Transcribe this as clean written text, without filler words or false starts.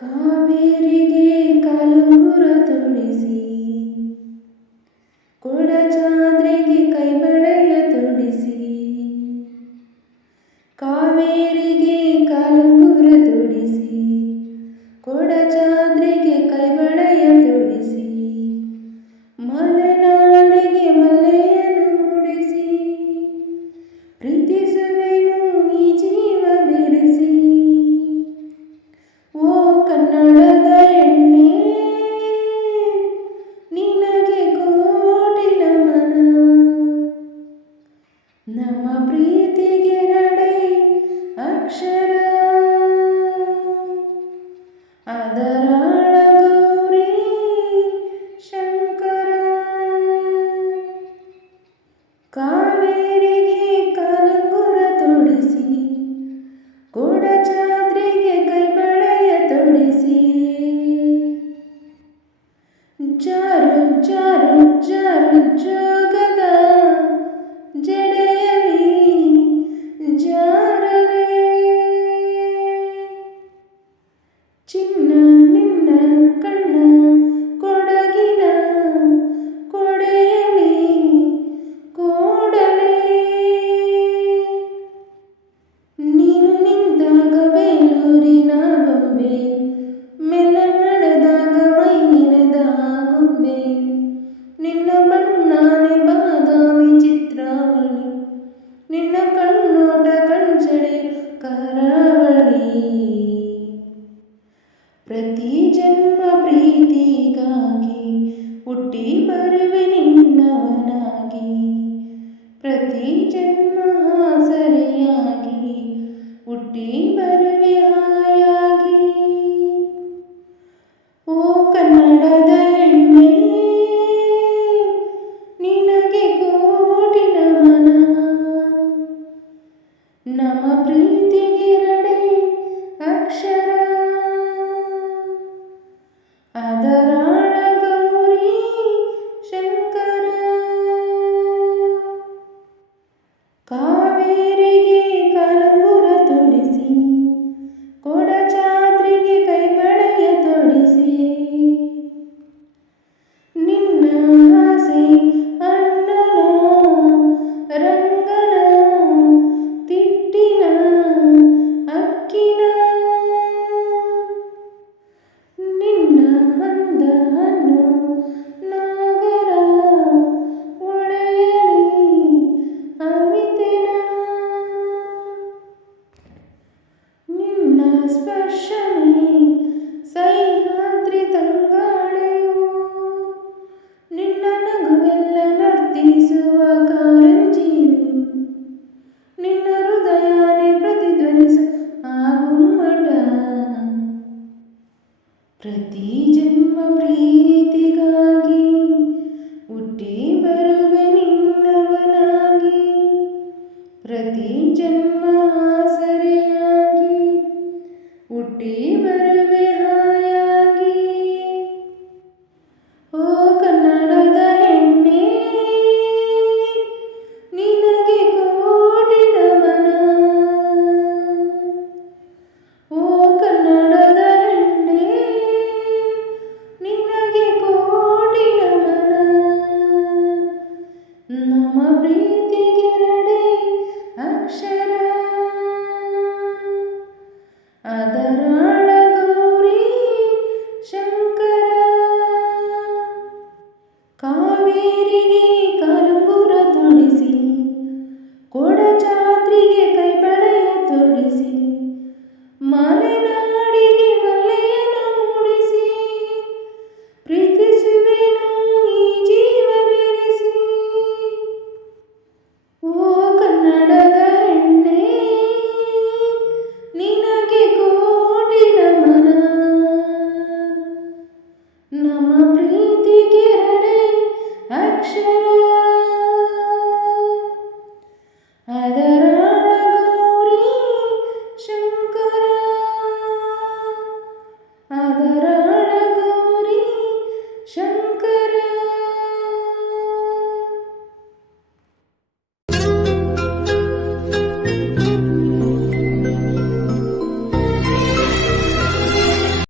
ಕಾವೇರಿಗೆ ಕಾಲುಂಗುರ ತೊಡಿಸಿ, ಕೊಡಚಾದ್ರಿಗೆ ಕೈಬಳೆಯ ತೊಡಿಸಿ. ಕಾವೇರಿಗೆ ಕಾಲುಂಗುರ ತೊಡಿಸಿ, ಕೊಡಚಾದ್ರಿಗೆ ಕೈಬಳೆಯ ತೊಡಿಸಿ. ಮಲೆನಾಡಿಗೆ ಮಲ್ಲೆಯನ್ನು ಮೂಡಿಸಿ, ಪ್ರೀತಿಸುವೆನು ಈ ಜೀವ ಬೆರೆಸಿ. ಓ ಕನ್ನಡದ ಹೆಣ್ಣೆ, ನಿನಗೆ ಕೋಟಿ ನಮನ. ನಮ್ಮ ಪ್ರೀತಿಗೆರಡೇ ಅಕ್ಷರ, ಅದರಾಳ ಗೌರಿ ಶಂಕರ. ಕಾವೇರಿಗೆ ಕಾಲುಂಗುರ ತೊಡಿಸಿ, ಕೊಡಚಾದ್ರಿಗೆ ಕೈಬಳೆಯ ತೊಡಿಸಿ. ಜಾರು ಜಾರು ಜಾರು ಜೋಗದ ಜಡೆಯಲಿ ಜಾರವೇ, ಚಿನ್ನ ನಿನ್ನ ಕಣ್ಣ ಕೊಡಗಿನ ಕೊಡೆಯಲಿ ಕೂಡಲೇ. ನೀನು ನಿಂತಾಗ ಬೇಲೂರಿನ ಬೊಂಬೆ, ಮೆಲ್ಲ ನಡೆದಾಗ ಮೈ ನೆನೆದ ಗೊಂಬೆ. ನಿನ್ನ ಬಣ್ಣನೆ ಬಾದಾಮಿ ಚಿತ್ರಾವಳಿ, ನಿನ್ನ ಕಣ್ಣೋಟ ಕಣ್ಸಡೆ ಕರಾವಳಿ. ಪ್ರತಿ ಜನ್ಮ ಪ್ರೀತಿಗಾಗಿ ಹುಟ್ಟಿ ಬರುವೆ ನಿನ್ನವನಾಗಿ, ಪ್ರತಿ ಜನ್ಮ ಸರಿಯಾಗಿ ಹುಟ್ಟಿ ಬರುವೆ ಹಾಯಾಗಿ. ಓ ಕನ್ನಡದ ಹೆಣ್ಣೆ, ನಿನಗೆ ಕೋಟಿ ನಮನ. ನಮ್ಮ ಪ್ರೀತಿಗೆರಡೇ ಅಕ್ಷರ, ಅದರಾಳ ಗೌರಿ ಶಂಕರ. ಕಾವೇರಿಗೆ ಕಾಲುಂಗುರ ತೊಡಿಸಿ, ಕೊಡಚಾದ್ರಿಗೆ ಕೈಬಳೆಯ ತೊಡಿಸಿ. ನಿನ್ನ ಆಸೆ ಅಣ್ಣನ ರಂಗನ ತಿಟ್ಟಿನ ಅಕ್ಕಿನ, ನಿನ್ನ ಅಂದ ಅನ್ನು ನಾಗರ ಒಳೆಯಲಿ ಅವಿತೆನ. ನಿನ್ನ ಸ್ಪರ್ಶಮೇ ಸಹ್ಯಾದ್ರಿ ತಂಗಾಳಿಯು, ನಿನ್ನ ನಗುವೆಲ್ಲ ನರ್ತಿಸುವ ಕಾರಂಜಿಯು. ನಿನ್ನ ಹೃದಯನೇ ಪ್ರತಿಧ್ವನಿಸು ಆ ಗುಮ್ಮಟ. ಪ್ರತಿ ಜನ್ಮ ಪ್ರೀತಿಗಾಗಿ ಹುಟ್ಟಿ ಬರುವೆ ನಿನ್ನವನಾಗಿ, ಪ್ರತಿ ಜನ್ಮ ಸರಿಯಾಗಿ ಹುಟ್ಟಿ ಬರುವೆ ಹಾಯಾಗಿ. ಓ ಕನ್ನಡದ ಹೆಣ್ಣೆ, ನಿನಗೆ ಕೋಟಿ ನಮನ. ಓ ಕನ್ನಡದ ಹೆಣ್ಣೆ, ನಿನಗೆ ಕೋಟಿ ನಮನ. ನಮ್ಮ ಪ್ರೀತಿಗೆರಡೇ ಅಕ್ಷರ, ಅದರಾಳ ಗೌರಿ ಶಂಕರ. ಕಾವೇರಿಗೆ ಕಾಲುಂಗುರ ತೊಡಿಸಿ, ಕೊಡಚಾದ್ರಿಗೆ ಕೈಬಳೆಯ ತೊಡಿಸಿ. ಮಲೆನಾಡಿಗೆ